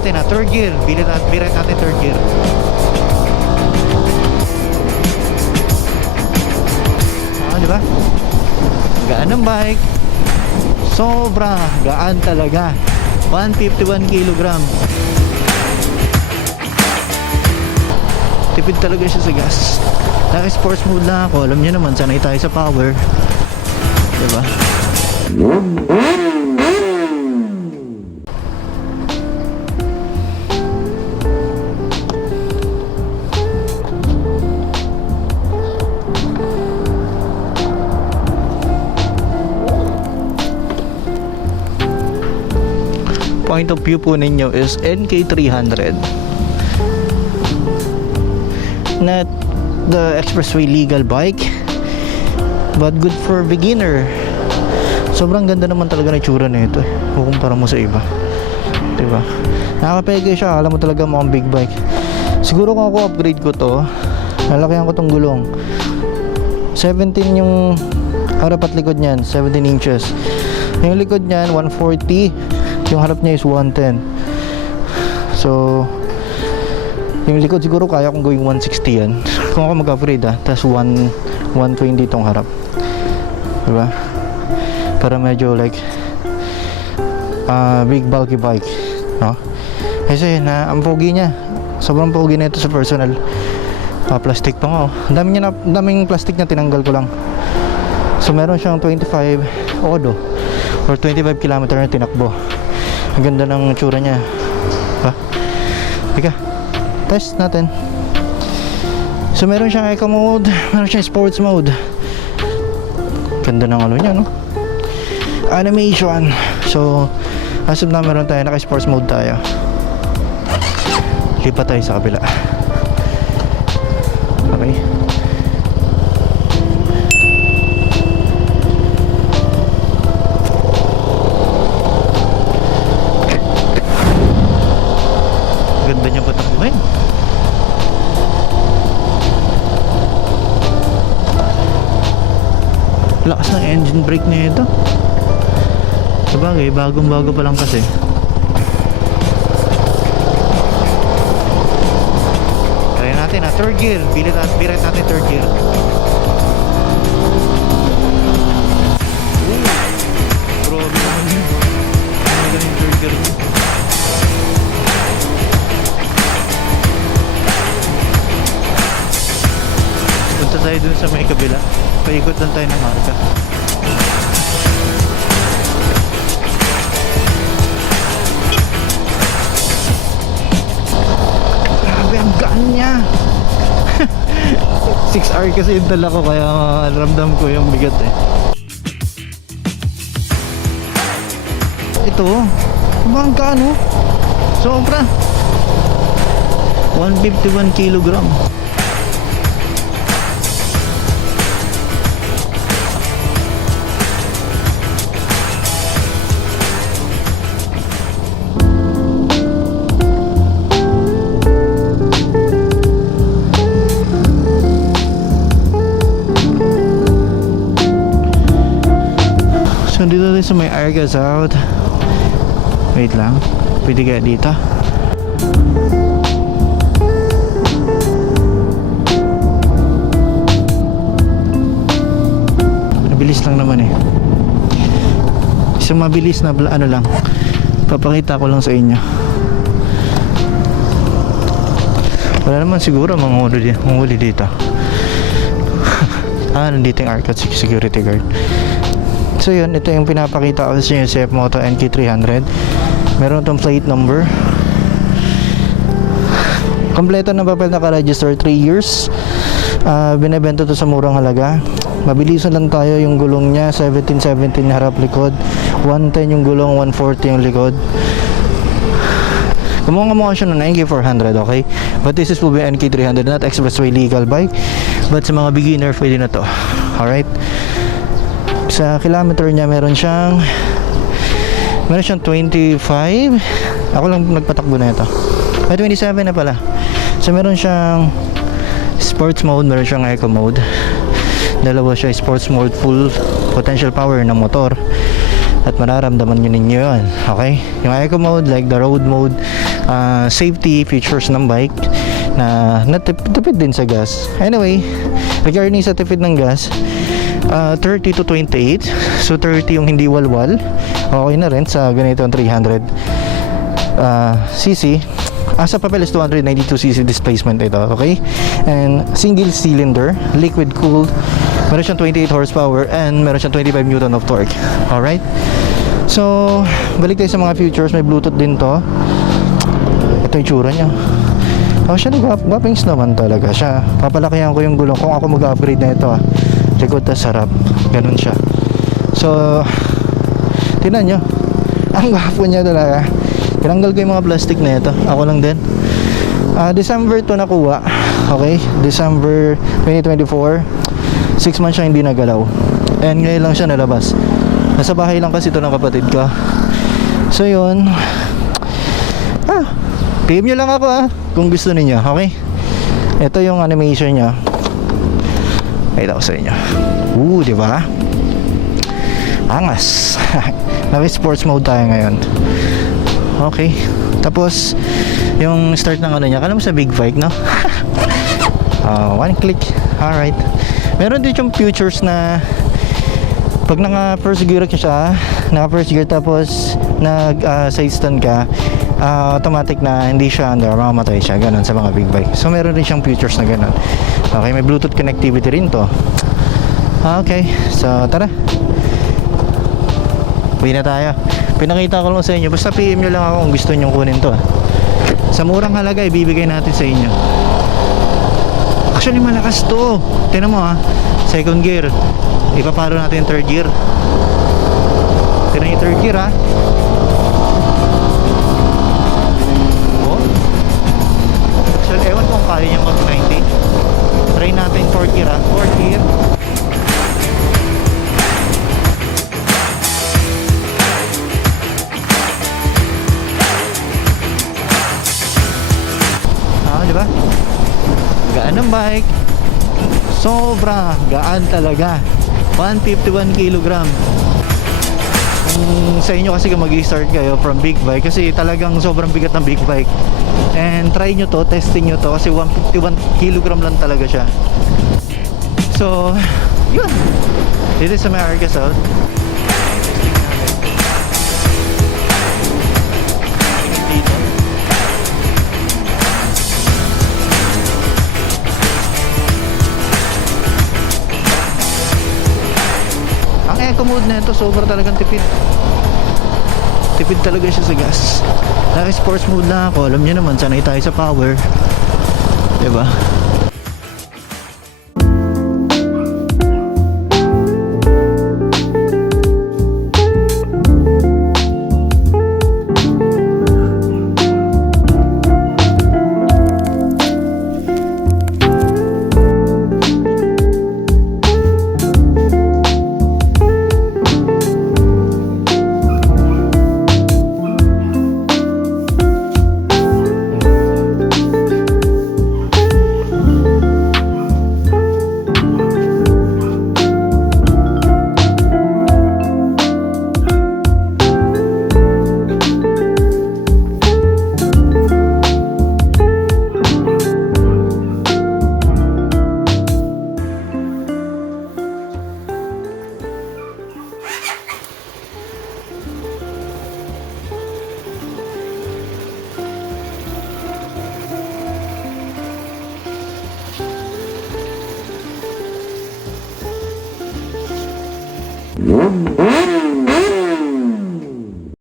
natin ha, third gear. Birit natin third gear. Diba? Gaan ng bike. Sobra gaan talaga. 151 kilogram. Tipid talaga siya sa gas. Naka-sports mode lang ako. Alam niyo naman, sanay tayo sa power. Diba? Point of view po ninyo is NK300. Not the expressway legal bike, but good for beginner. Sobrang ganda naman talaga ng itsura na ito kukumpara mo sa iba, diba? Nakakapege siya, alam mo talaga mukhang big bike. Siguro kung ako upgrade ko to, lalakyan ko tong gulong. 17 yung harap at likod niyan, 17 inches. Yung likod niyan 140, yung harap niya is 110. So yung likod siguro kaya kong gawing 160 yan kung ako mag-upgrade tas 120 tong harap, diba? Para medyo like big bulky bike, no? Kasi ang pogi niya, sobrang pogi na ito sa personal. Plastic pa nga, oh. Daming plastic na tinanggal ko lang. So meron siyang 25 odo or 25 km na tinakbo. Ang ganda ng tsura niya, ha? Teka, test natin. So meron siyang eco mode, meron siyang sports mode. Ganda ng ano niya, no? Animation. So as of now meron tayo, naka sports mode tayo. Lipat tayo sa kabila. Okay. Ganda niya patakbuhin. Lakas ng engine brake na ito. Sabagay, bagong-bago pa lang kasi. Try natin ha, third gear. Birit natin third gear. Grabe naman yun. Ano yung third gear niya? Punta tayo dun sa may kabila. Paikot lang tayo ng marka. Grabe ang gaan niya. 6R kasi yung dala ko, kaya ramdam ko yung bigat eh. Ito ang gaan, oh. Sobra 151 kilogram. So dito tayo sa may Arga South. Wait lang, pwede kaya dito? Mabilis lang naman eh. Isang mabilis na ano lang, papakita ko lang sa inyo. Wala naman siguro manghuli dito. Nandito yung Arca security guard. So yun, ito yung pinapakita ko sa inyo, CF Moto NK300. Meron itong plate number. Kompleto na papel, naka-register 3 years. Binebenta to sa murang halaga. Mabilisan lang tayo, yung gulong niya 17-17 harap likod, 110 yung gulong, 140 yung likod. Kumuha siya ng NK400, okay? But this is po yung NK300, not expressway legal bike, but sa mga beginner pwede na to. Alright, sa kilometer niya meron siyang 25. Ako lang nagpatakbo na ito. Ay, 27 na pala. So meron siyang sports mode, meron siyang eco mode. Dalawa siya, sports mode, full potential power ng motor. At mararamdaman nyo ninyo yun, okay? Yung eco mode, like the road mode, safety features ng bike na natipid din sa gas. Anyway, regarding sa tipid ng gas, 30 to 28. So 30 yung hindi walwal. Okay na rin sa ganito ang 300 cc. Sa papel is 292cc displacement ito, okay? And single cylinder, liquid cooled. Meron siyang 28 horsepower and meron siyang 25 newton of torque. Alright? So, balik tayo sa mga features. May Bluetooth din to. Ito yung tsura niya. Siya nag-wapings naman talaga siya. Papalakihan ko yung gulong kung ako mag-upgrade na ito. Likod na sarap. Ganun siya. So, tingnan nyo. Ang gwapo niya talaga. Tinanggal ko yung mga plastic na ito. Ako lang din. December to nakuha. Okay? December 2024. 6 months siya hindi nagalaw. And ngayon lang siya nalabas. Nasa bahay lang kasi ito ng kapatid ko. So yun. PM nyo lang ako kung gusto niyo. Okay? Ito yung animation niya. Pakita ko sa inyo. Diba? Angas. Naka-sports mode tayo ngayon. Okay. Tapos yung start ng ano niya, kala mo sa big bike, no? One click. Alright. Meron din yung features na pag naka first gear ka siya, naka first gear tapos nag side stand ka, automatic na hindi siya under, mamamatay siya, ganun sa mga big bike. So meron din siyang features na ganun. Okay, may Bluetooth connectivity rin to. Okay, so tara. Uwi na tayo. Pinakita ko lang sa inyo. Basta PM nyo lang ako kung gusto nyo kunin to. Sa murang halaga, ibibigay natin sa inyo. Actually, malakas to. Tingnan mo second gear. Ipaparo natin yung third gear. Tingnan yung third gear Actually, ewan kung kaya niya mag 90. Try natin fourth gear fourth gear. Diba? Gaan ng bike. Sobra gaan talaga. 151 kg. Kung sa inyo kasi kung mag-start kayo from big bike, kasi talagang sobrang bigat ng big bike. And try nyo to, testing nyo to, kasi 151 kg lang talaga siya. So, yun. Dito sa may Arca South. Eco mode na ito, sobra talagang tipid talaga siya sa gas. Dahil sports mode na ako, alam niyo naman, sanay tayo sa power, diba?